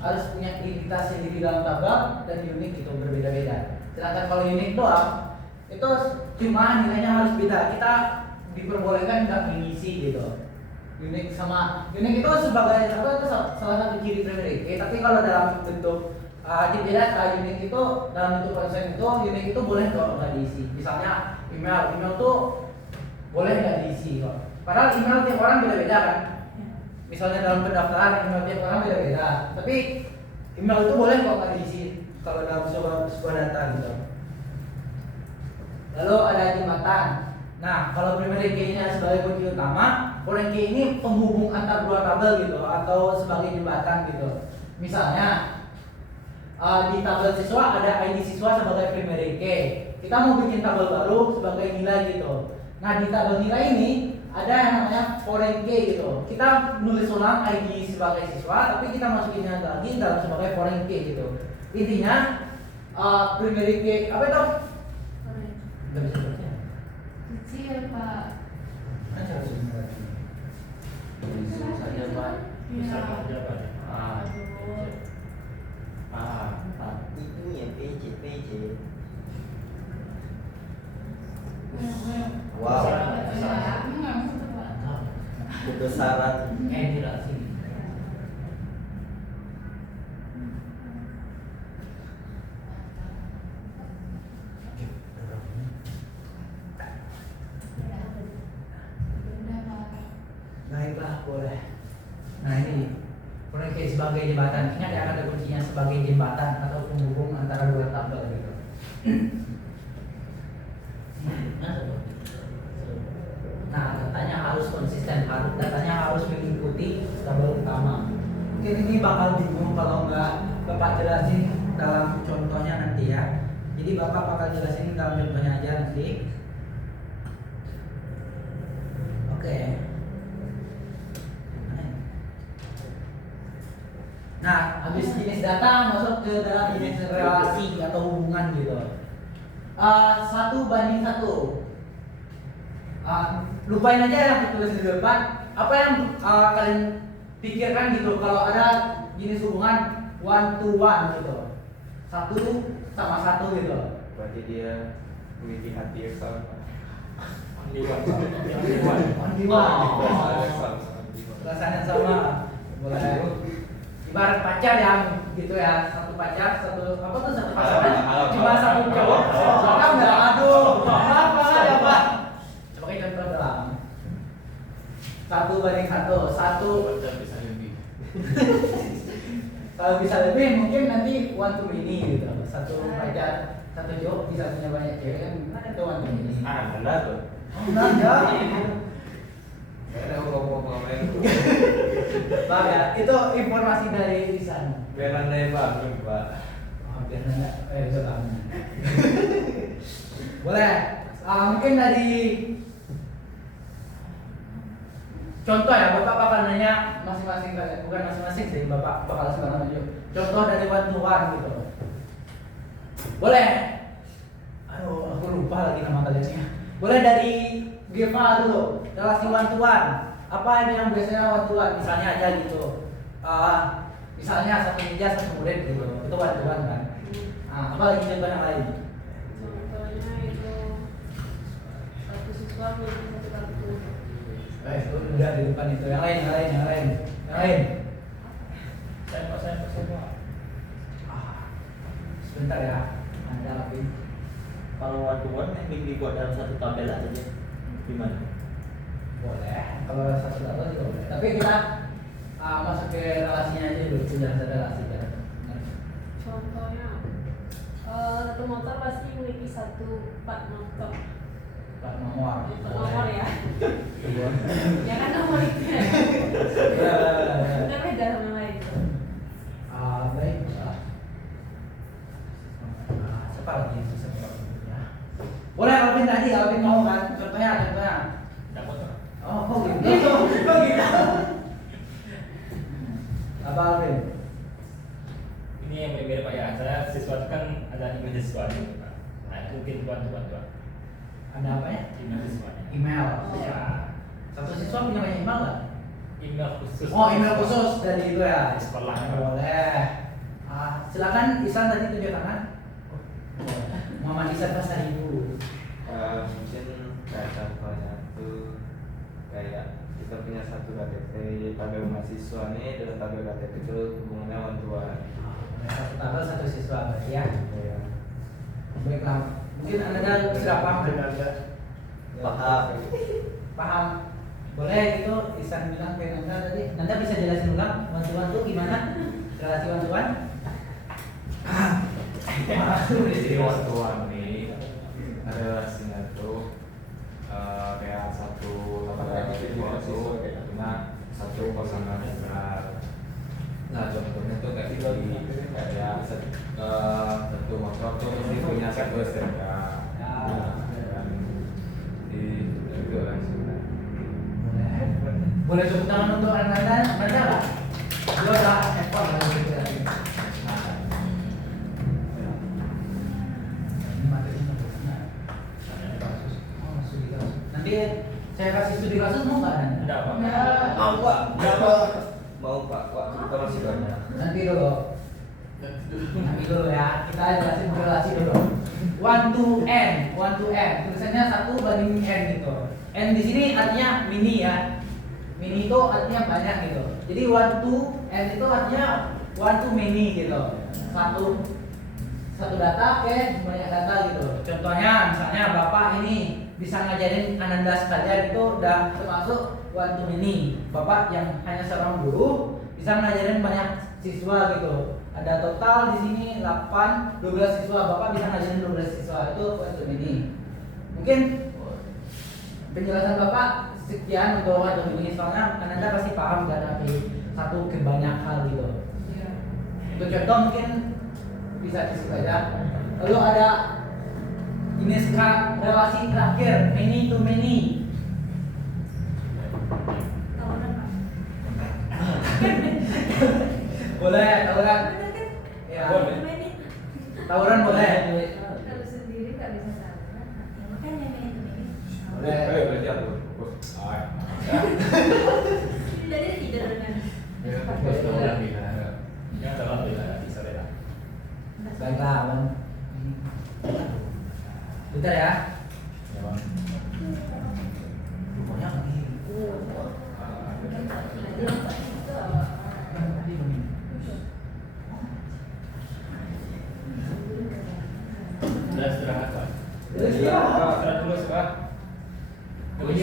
harus punya identitas sendiri dalam tabel dan unique itu berbeda-beda. Sedangkan kalau unique doang, itu cuma nilainya harus beda. Kita diperbolehkan nggak mengisi gitu. Unique itu sebagai apa itu salah satu ciri primary key. Tapi kalau dalam bentuk tipe data unique itu dalam bentuk konsep itu unique itu boleh kok nggak diisi. Misalnya email tuh boleh nggak diisi kok. Padahal email tiap orang beda-beda kan. Misalnya dalam pendaftaran email tiap orang beda-beda. Tapi email itu boleh kok nggak diisi kalau dalam sebuah data gitu. Lalu ada jembatan. Nah kalau primary key-nya sebagai kunci utama, foreign key ini penghubung antar dua tabel gitu atau sebagai jembatan gitu. Misalnya di tabel siswa ada ID siswa sebagai primary key. Kita mau bikin tabel baru sebagai nilai gitu. Nah di tabel nilai ini ada yang namanya foreign key gitu. Kita nulis ulang ID sebagai siswa, tapi kita masukinnya lagi dalam sebagai foreign key gitu. Intinya primary key apa itu? Nggak bisa baca. Kecil Pak. Mana cara sebenarnya? Bisa saja Pak. Bisa aja Pak. Itu yang PJ. Wow, kebesaran. Tidak sih. Baiklah, boleh. Nah ini foreign key sebagai jembatan. Ingat ya ada kuncinya sebagai jembatan atau penghubung antara dua tabel gitu. Nah, datanya harus konsisten, datanya harus mengikuti tabel utama. Mungkin ini bakal bingung kalau nggak Bapak jelasin dalam contohnya nanti ya. Jadi Bapak bakal jelasin dalam contohnya aja nanti. Oke. Nah, habis jenis data masuk ke dalam jenis relasi atau hubungan gitu. 1:1. Lupain aja yang tertulis di depan. Apa yang kalian pikirkan gitu kalau ada jenis hubungan 1 to 1 gitu. 1 sama 1 gitu. Berarti dia memiliki hati Excel. Rasanya sama. Boleh. Ibarat pacar yang gitu ya, satu pacar, satu apa tuh satu pasangan, cuma satu cowok. Soalnya nggak aduh, maaf banget ya Pak. Coba kita contoh dalam 1:1, satu. bisa lebih. Kalau bisa lebih mungkin nanti one to many gitu. Satu pacar, satu cowok bisa punya banyak cewek kan itu one to many. Anda tuh. Nah, enggak. Ada ngomong-ngomongin tuh. Bang ya, itu informasi dari Isan. Biar Anda yang bagus, Pak. Oh, biar nanya, coba. Boleh. Mungkin dari contoh ya, Bapak bakal nanya masing-masing kalian, bukan masing-masing sih, Bapak bakal sembarang aja. Contoh dari one to one gitu. Boleh. Aduh, aku lupa lagi nama kaliannya. Boleh dari Geva dulu, relasi one to one. Apa yang biasanya one to one? Misalnya aja gitu. Misalnya satu meja satu murid gitu. Itu one to one kan. Apa lagi contoh yang lain? Contohnya itu satu siswa memiliki satu kartu. Itu udah di depan itu. Yang lain. Saya Sebentar ya. Anda lagi. Kalau one to one yang dibuat dalam satu tabel aja deh. Gimana? Boleh. Kalau satu data juga boleh. Tapi kita masuk ke relasinya aja dulu. Sudah ada relasi kan. Contohnya satu motor pasti memiliki satu plat motor. Plat nomor. Plat nomor ya. Iya. Ya kan nomor itu ya. Udah beda sama yang lain. Baik. Siapa lagi yang susah ya? Boleh Alvin tadi, Alvin mau kan? Contohnya. Tidak motor. Oh, kok gitu? Kok gitu? Apa Alvin? Ini yang berbeda Pak ya. Saya siswa itu kan ada email siswa ini Pak. Nah itu mungkin tuan. Ada apa ya? Email siswanya. Email. Ya. Satu siswa punya banyak email nggak? Email khusus. Oh, email khusus dari itu ya. Di sekolah. Boleh. Silakan Isan tadi tunjuk tangan. Muhammad Isan Pasar Ibu. Mungkin kayak contohnya tuh kayak kita punya satu KTP tabel mahasiswa nih, dalam tabel KTP itu hubungannya one to one. Satu tabel satu siswa berarti ya. Ya. Baiklah. Mungkin Anda sudah paham dengan paham. Boleh itu Isan bilang ke Nanda tadi. Nanda bisa jelasin ulang one to one tuh gimana? Relasi one to one? Jadi one to one nih ada relasinya tuh kayak satu lembaga itu punya satu pasangan besar. Nah contohnya tuh kayak kayak satu motor tuh mesti punya satu STNK. Dan di itu lah sebenarnya. Boleh tepuk tangan untuk Nanda nggak? Dia udah handphone lah gitu lagi. Nanti saya kasih studi kasus mau nggak Nanda? Tidak Pak. Mau Pak, mau Pak, kita masih banyak. Nanti dulu ya, kita jelasin relasi dulu. One to n, tulisannya 1/n gitu. N di sini artinya mini ya. Mini itu artinya banyak gitu. Jadi one to n itu artinya one to many gitu. Satu data ke banyak data gitu. Contohnya misalnya Bapak ini bisa ngajarin Ananda sekalian itu udah termasuk one to many. Bapak yang hanya seorang guru bisa ngajarin banyak siswa gitu. Ada total di sini 12 siswa. Bapak bisa ngajarin 12 siswa, itu one to many. Mungkin penjelasan Bapak sekian untuk one to many, soalnya Ananda pasti paham gak dari satu ke banyak hal gitu. Untuk contoh mungkin bisa di situ aja. Lalu ada ini sekarang relasi terakhir, many to many. Tahunan Pak. Boleh tawuran? Ya. Tawuran boleh. Kalau sendiri nggak bisa tahunan. Ya makanya ini. Boleh. Berarti aku. Jadi tidak dengan. Yang dalam bisa beda. Baiklah, bentar ya.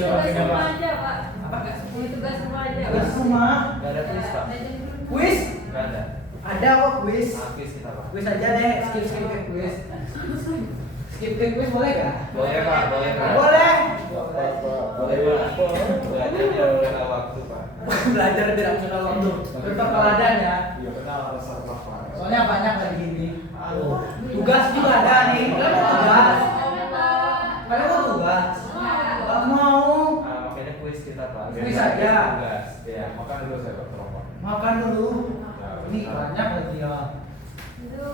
tugas Ini rumah apa? aja, Pak. Apa? Ini tugas rumah aja, Tugas Pak. rumah. Gak ada kuis pak. Kuis? Gak ada. Ada kok kuis. Kuis kita pak. Kuis aja deh, skip ke kuis. Skip ke kuis boleh gak? Boleh pak, boleh pak. Boleh. Boleh pak. Belajar tidak mengenal waktu pak. Belajar tidak mengenal waktu. Tetap teladan ya. Iya kenal rasa apa? Soalnya banyak hari gini. Tugas juga ada nih. Kan tugas. Kalian mau tugas? Gak mau. Makanya kuis kita pak. Kuis aja. Tugas. Ya makan dulu saya Pak Rokok. Makan dulu. Ini banyak lagi ya.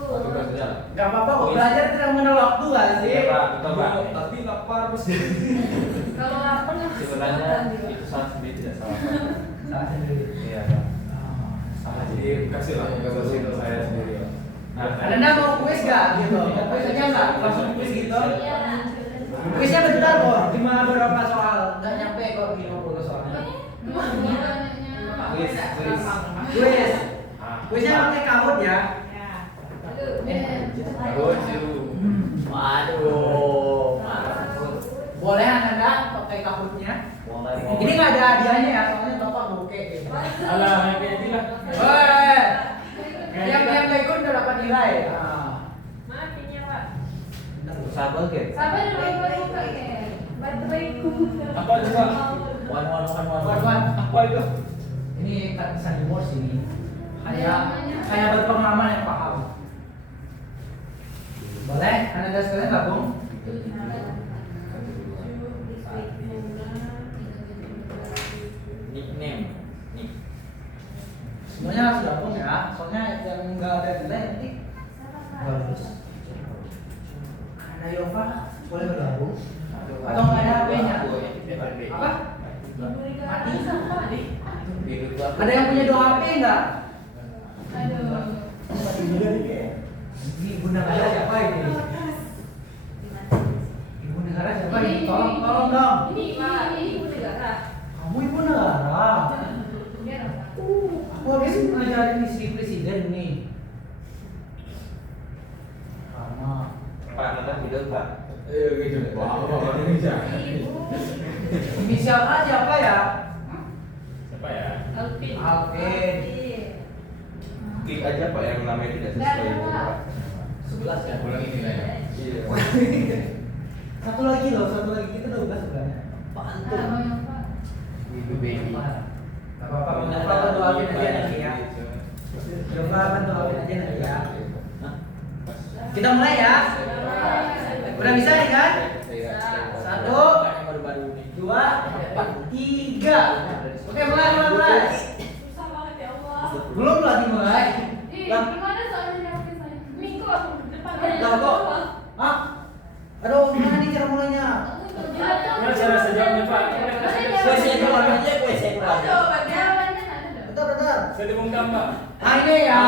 Tugas aja. Gak apa-apa kok belajar tidak mengenal waktu gak sih? Iya pak, betul pak. Tapi lapar bos. Kalau lapar nggak bisa Sebenarnya makan juga. itu salah sendiri tidak salah pak. Salah sendiri. Iya pak. Salah Jadi kasih lah kasih itu saya sendiri. Anda mau kuis gak gitu? Mau kuis aja nggak? Langsung kuis gitu? Iya. Kuisnya bentar kok, cuma beberapa soal. Nggak nyampe kok 50 soalnya. Kuis, kuis. Kuis. Kuisnya pakai kahut ya. Waduh. Boleh Anda pakai kahutnya? Boleh. Ini nggak ada hadiahnya ya, soalnya bapak bokeh gitu. Alah, yang kayak gini lah. Woi, yang nggak ikut udah dapat nilai. Maaf ini ya, Pak. Sabar kan? Sabar dulu baru pakai. Bateraiku. Apa itu pak? Wan. Apa itu? Ini kan bisa humor sini. Kayak berpengalaman yang paham. Boleh? Anda sekalian gabung? Nickname. Nick. Semuanya harus gabung ya. Soalnya yang nggak ada nilai nanti bagus. Anda Yova boleh bergabung? Atau nggak ada HP-nya? Apa? Mati. Ada yang punya 2 HP nggak? Aduh. Ini ibu negara siapa ini? Ibu negara siapa ini? Tolong dong. Ini Pak, ini ibu negara. Kamu ibu negara. Aku habis ngajarin istri presiden nih. Sama. Pak, nonton video pak. Gitu. Wah, ini aja. Inisial A siapa ya? Siapa ya? Alvin. Alvin. Klik aja pak yang namanya tidak sesuai itu pak. 11 ya. Ulang ini lah ya. Iya. Satu lagi kita 12 sebenarnya. Ibu baby. Gak apa-apa, Bapak doain aja nanti ya. Coba doain aja nanti ya. Kita mulai ya. Udah bisa nih kan? 1, 2, 3. Oke, mulai. Susah banget ya Allah. Belum lagi mulai. Gimana soalnya jawabin saya? Minggu aku depan. Tahu kok. Hah? Aduh, gimana nih cara mulainya? Gimana cara sejawabnya pak? Kuisnya keluar aja, kuisnya keluar. Bentar. Saya dibungkam pak. Ah, ini ya.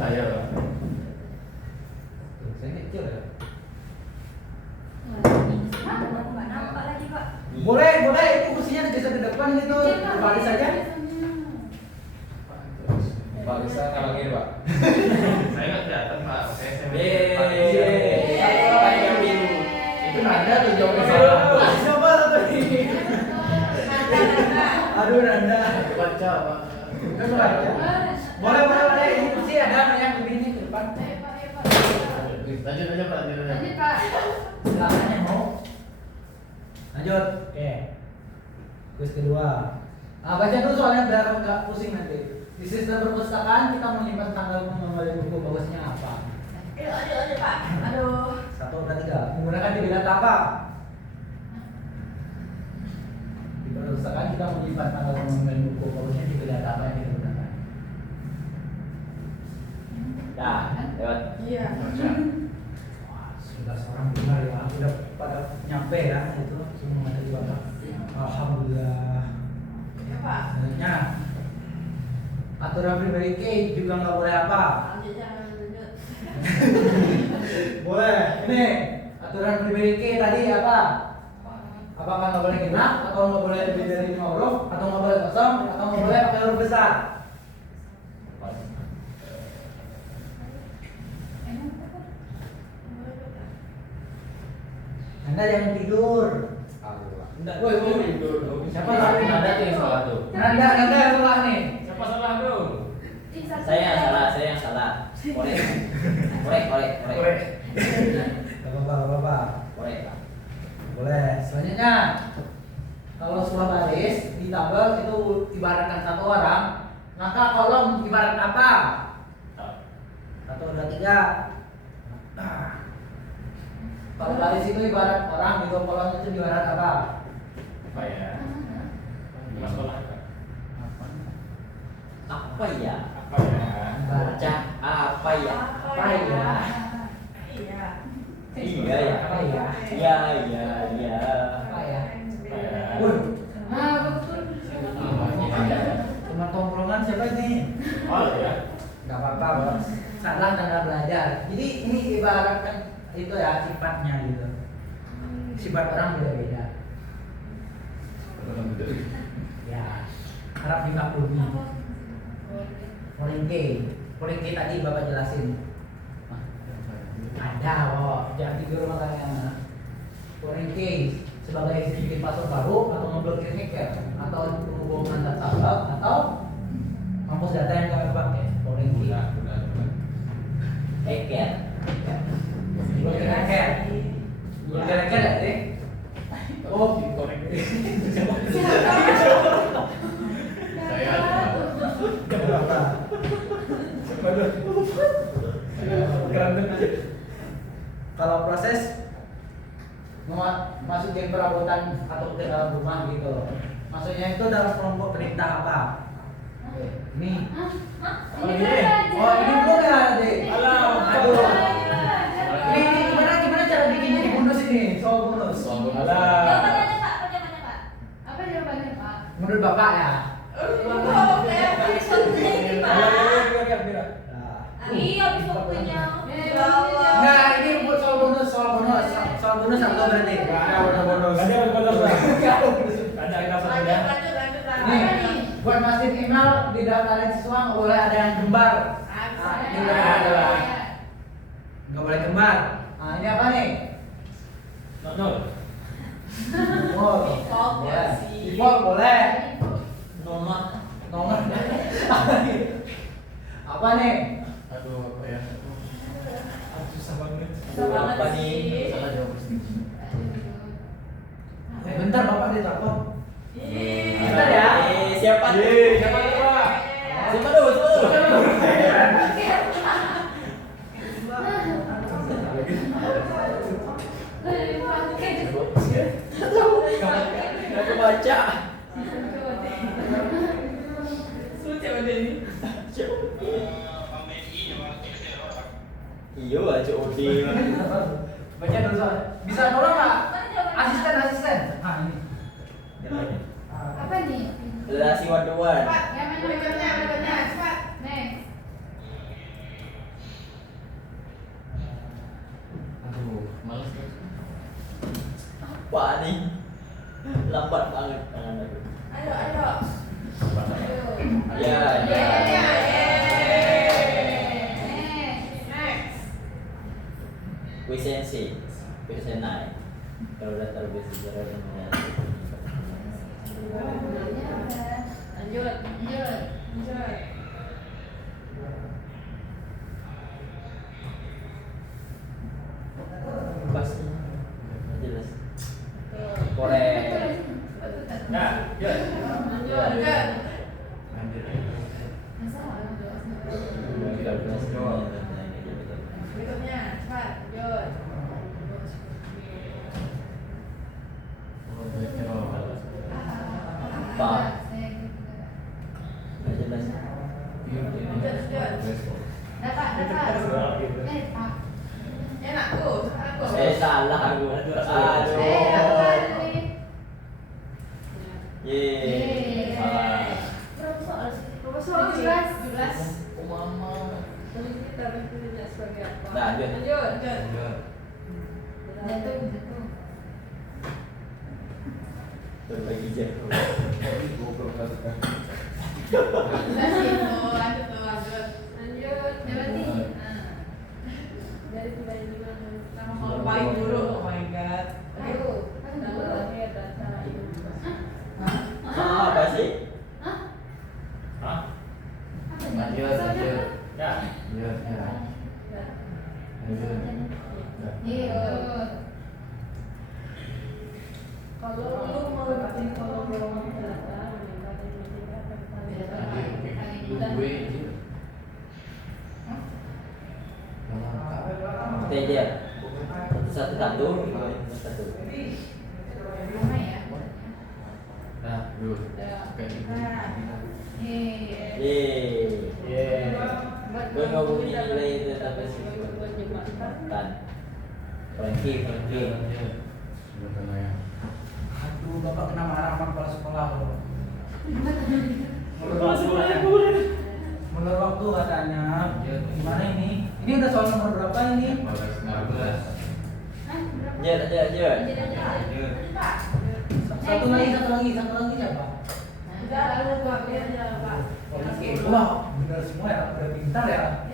Saya pak. Saya kecil ya. Nampak lagi Pak. Boleh, itu kursinya digeser ke depan gitu. Baris saja. Pak bisa ngalangin Pak. Saya nggak kelihatan pak. Saya Itu nada tuh jawabnya salah. Coba tadi. Aduh, Nanda. baca pak. Kan baca. Boleh. Ini kursi ada yang begini ke depan. Lanjut aja pak. Lanjut Pak. Silakan yang mau. Lanjut. Oke. Kuis kedua. Baca dulu soalnya biar nggak pusing nanti. Di sistem perpustakaan kita menyimpan tanggal pengembalian buku bagusnya apa? Aduh Pak. Aduh. 1, 2, 3. Menggunakan 3 data apa? Di perpustakaan kita menyimpan tanggal pengembalian buku bagusnya 3 data apa yang kita gunakan? Dah, lewat. Iya. Wah, sudah seorang benar ya. Udah pada nyampe ya itu semua ada di bawah. Alhamdulillah. Ya Pak. Selanjutnya aturan pribadi K juga nggak boleh apa? Jangan lanjut. Boleh. Ini aturan pribadi K tadi apa? Apakah nggak boleh genap atau nggak boleh lebih dari 5 huruf atau nggak boleh kosong atau nggak boleh pakai huruf besar? Anda jangan tidur. Enggak, Woi, woi. Siapa salah? Nanda tuh yang salah tuh. Nanda yang salah nih. Siapa salah bro? Saya yang salah. Korek. Gak apa-apa. Korek, Pak. Boleh. Selanjutnya, kalau sebuah baris di tabel itu ibaratkan satu orang, maka kolom ibarat apa? 1, 2, 3. Kalau baris itu ibarat orang, di dua kolom itu ibarat apa? Apa ya? Masalah apa? Apa ya? Apa ya? Baca apa ya? Apa ya? Iya. Iya ya. Apa ya? Iya. Apa ya? Apa ya? Betul. Teman tongkrongan siapa ini? Oh ya. Gak apa-apa, Bos. Salah tanda belajar. Jadi ini ibaratkan itu ya sifatnya gitu. Sifat orang beda-beda. Ya, harap dimaklumi. Polinke tadi Bapak jelasin. Ada kok, jangan tidur makanya. Polinke sebagai bikin password baru atau memblokir hacker atau menghubungkan data atau mampus data yang kami pakai. Polinke. Hacker. Blokir hacker. Blokir hacker ya, Dek? Oh, korek. Saya berapa? Kalau proses masukin perabotan atau ke dalam rumah gitu, maksudnya itu dalam kelompok perintah apa? Ini. Oh ini belum ya, Dek? Aduh. Ini gimana cara bikinnya di bonus ini? Soal bonus. Jawabannya Pak, apa jawabannya Pak? Menurut Bapak ya? Iya, habis waktunya. Nah, ini buat soal bonus atau berarti? Ada bonus lah. Ada kita saja. Nih, buat masjid email didaftarin siswa nggak boleh ada yang kembar. Ini ada lah. Nggak boleh kembar. Nah, ini apa nih? Nol. Oh, ya. Default boleh. Nomor. Apa nih? Aduh, apa ya? Susah banget. Apa nih? Bentar Bapak ditelepon. Bentar ya. Siapa? Siapa Pak? Siapa dulu? Aku baca. Iya, baca Odi. Baca dulu soal. Bisa tolong nggak? Asisten. Ah ini. Apa nih? Relasi one-to-one. Yang mana berikutnya? Cepat. Next. Aduh, males tuh. Apa nih? Lambat banget tangan aku. Ayo. Ya. Next. Question 6. Question 9. Kalau daftar basic sejarah dan Lanjut. pas jelas. Korek. Nah, ya. Lanjut. Berikutnya, cepat. Lanjut. Pak. Nggak jelas. Dapat. Pak. Enak tuh, aku. Salah aku. Dapat. Yeay. Salah. Profesor 17. Nah, lanjut. Lanjut. Jatuh. Berbagi jatuh. Lanjut. Jawati. Dari pribadi gimana? Sama kalau paling buruk, oh my god. satu-satu, satu. Lama ya. Nah, Yeay. Gue nggak mau nilai itu tapi sih. Tan. Frankie. aduh bapak kena marah sama kepala sekolah loh. Menurut waktu katanya, gimana ini? Ini udah soal nomor berapa ini? Ya. Satu lagi siapa? Udah lalu Pak, biar jalan Pak. Oke, wah benar semua ya, udah pintar ya.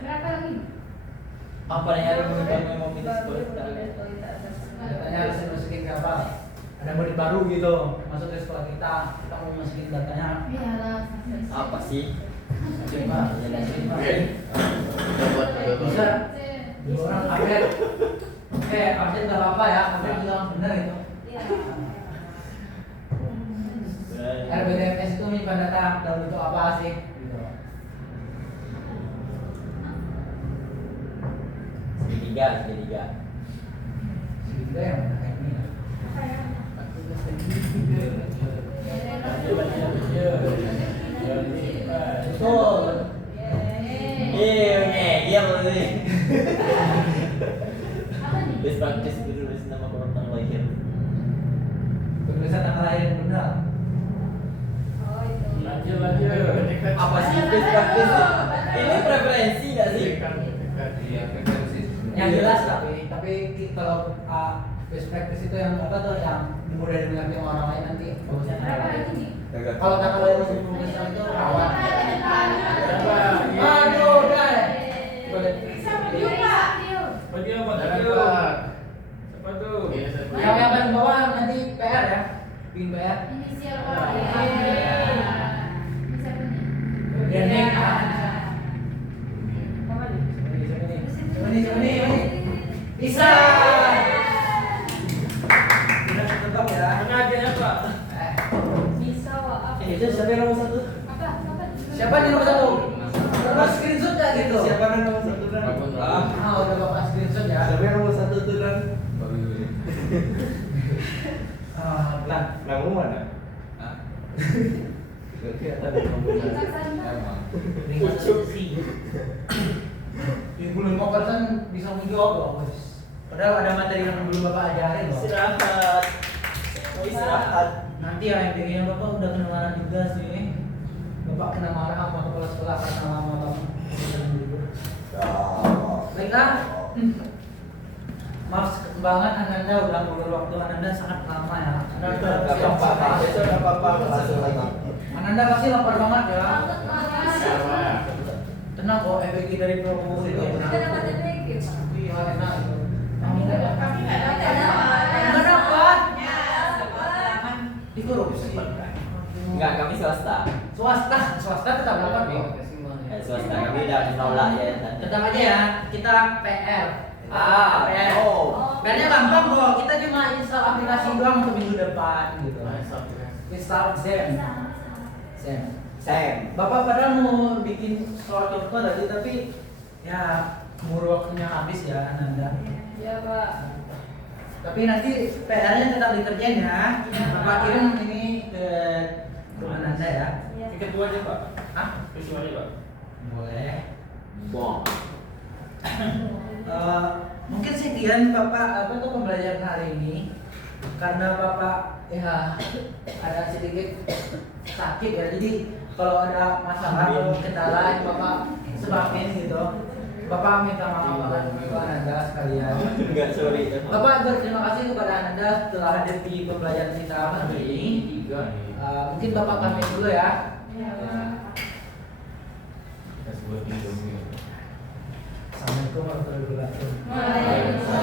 Berapa lagi? Apa yang ada menurut mau minta sekolah? Katanya harus dimasukin ke apa? Ada murid baru gitu, masuk ke sekolah kita mau masukin datanya. Iyalah. Apa sih? Coba, bisa. Dua orang update. Oke, update nggak apa-apa ya, update juga benar itu. RBDMS itu minta data dalam bentuk apa sih? Gitu. Segitiga. Segitiga yang mana kayak ini ya? Betul. Iya boleh. Apa nih? Best practice itu tulis nama korban lahir. Tulisan tanggal lahir yang benar. Oh itu. Apa sih best practice? Ini preferensi nggak sih? Yang jelas tapi kalau best practice itu yang apa tuh yang mudah dimengerti sama orang lain nanti bagusnya tanggal Berapa lahir. lagi nih? Kalau tanggal lahir sebelum itu rawan. Aduh, udah ya. Boleh. Yang paling bawah nanti PR ya. Bikin PR. Inisial orang. Ini siapa nih? Dendeng. Apa nih? Ini. Bisa. Tidak tetap ya. Bisa apa? Itu siapa yang nomor satu? Apa? Siapa nih nomor satu? Bapak screenshot ya gitu. Siapa yang nomor satu dan? Udah bapak screenshot ya. Siapa yang nomor satu tuh dan? Pelan. Kamu mana? Ringkas sih. 75% bisa menjawab loh, guys. Padahal ada materi yang belum bapak ajarin loh. Istirahat. Mau istirahat. Nanti ya intinya bapak udah kena marah juga sih. Bapak kena marah sama kepala sekolah karena lama bapak. Baiklah. Maaf banget Ananda udah ngulur waktu Ananda sangat lama ya. Ananda pasti lapar. Besok nggak apa-apa. Langsung lagi. Ananda pasti lapar banget ya. Tenang kok, efek dari promo itu. Iya enak itu. Kami nggak dapat. Nggak dapat. Dikorupsi. Enggak, kami swasta. Swasta tetap dapat kok. Swasta kami udah menolak ya. Tetap aja ya, kita PR. PR. PR-nya gampang kok. Kita cuma install aplikasi doang untuk minggu depan gitu. Install Zen. Bapak padahal mau bikin suatu tadi tapi ya keburu waktunya habis ya Ananda. Iya Pak. Tapi nanti PR-nya tetap dikerjain ya. Bapak kirim ini ke Ananda ya. Kedua aja Pak. Hah? Kedua aja Pak. Boleh. Bom. Mungkin sekian Bapak apa tuh pembelajaran hari ini karena Bapak ya ada sedikit sakit ya jadi kalau ada masalah atau kendala Bapak sebabin gitu Bapak minta maaf banget kepada Ananda sekalian. Enggak, sorry. Bapak berterima kasih kepada Ananda setelah hadir di pembelajaran kita hari ini. Mungkin Bapak pamit dulu ya. Iya Pak. Assalamualaikum warahmatullahi wabarakatuh. Waalaikumsalam.